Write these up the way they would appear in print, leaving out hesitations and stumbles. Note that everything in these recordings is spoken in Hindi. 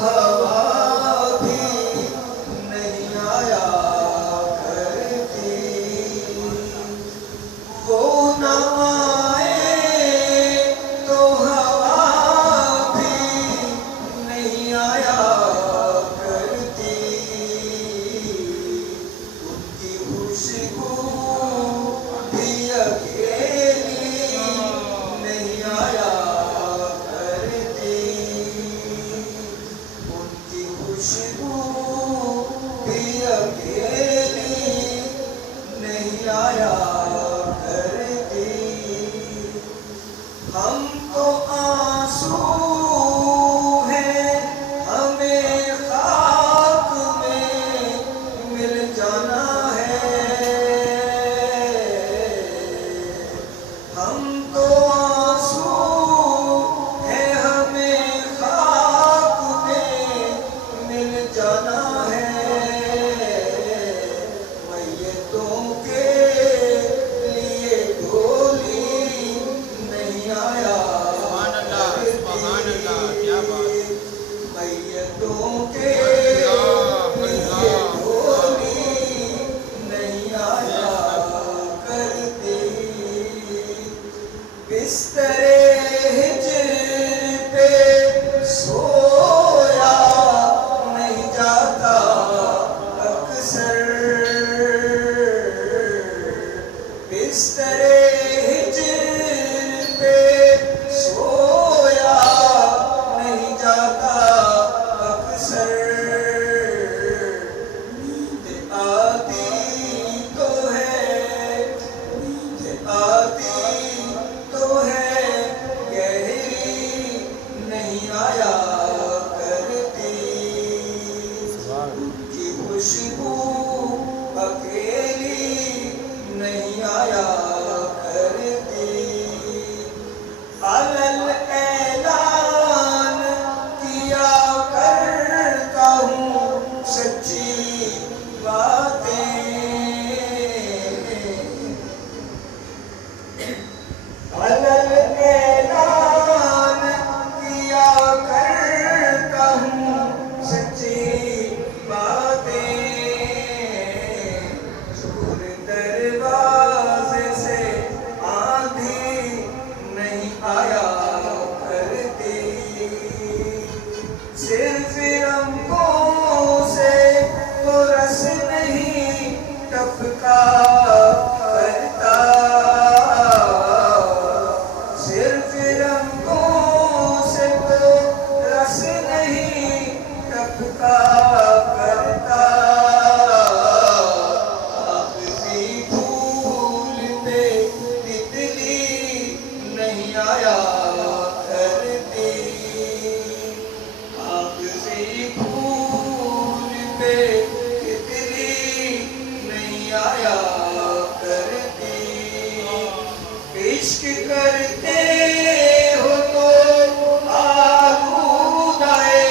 हवा भी नहीं आया करती। वो न आए तो हवा भी नहीं आया करती। उनकी खुशबू भी अकेली नहीं आया करती। उनकी खुशबू भी अकेली नहीं आया करती। हम तो आंसू हैं, हमें खाक में मिल जाना है। हम तो आंसू हैं, हमें खाक में मिल जाना है। मैयतों के लिए ढोली नहीं आया करती। क्या बात। मैयतों के लिए ढोली नहीं आया करती। बिस्तरे हिज्र पे सोया नहीं जाता अक्सर। बिस्तरे हिज्र पे सोया नहीं जाता अक्सर। नींद आती तो है, नींद आती तो है, गहरी नहीं आया करती। उनकी खुशबू अकेली नहीं आया करती। अलल ऐलान किया करता हूँ सच्ची बातें। अलल ऐलान किया करता हूँ सच्ची बातें। चोर दरवाजे से आंधी नहीं आया करती। सिर्फ रंगों से तो रस नहीं टपका करता। सिर्फ रंगों से तो रस नहीं टपका करता। आप भी फूल पे तितली नहीं आया करती। आप भी फूल पे तितली नहीं आया करती। इश्क करते हो तो आलूदाए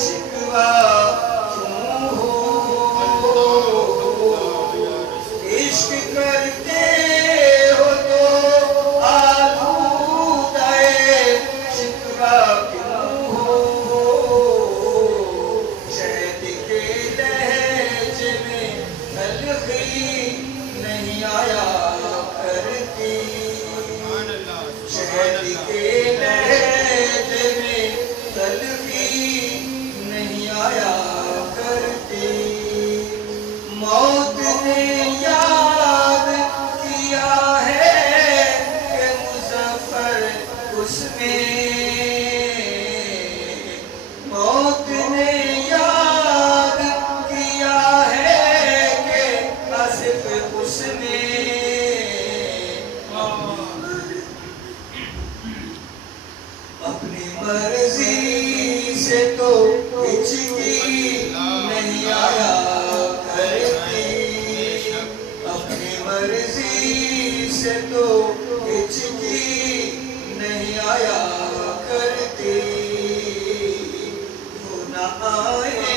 शिकवा क्यों हो। इश्क करते हो तो आलूदाए शिकवा क्यों हो। शहद के लहजे में तलखी नहीं आया करती। शहद के लहजे में तलखी नहीं आया करती। मौत ने याद किया है कि मुज़फ़्फ़र उसमें। मौत ने याद किया है कि आसिफ उसमें। अपनी मर्जी से तो हिचकी नहीं आया करती। अपनी मर्जी से तो हिचकी नहीं आया करती। वो न आए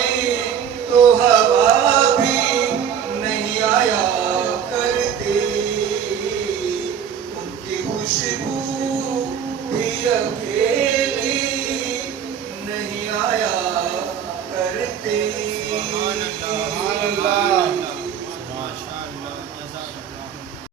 तो हवा भी नहीं आया करती। उनकी खुशबू भी अकेली नहीं आया करते। सुभान अल्लाह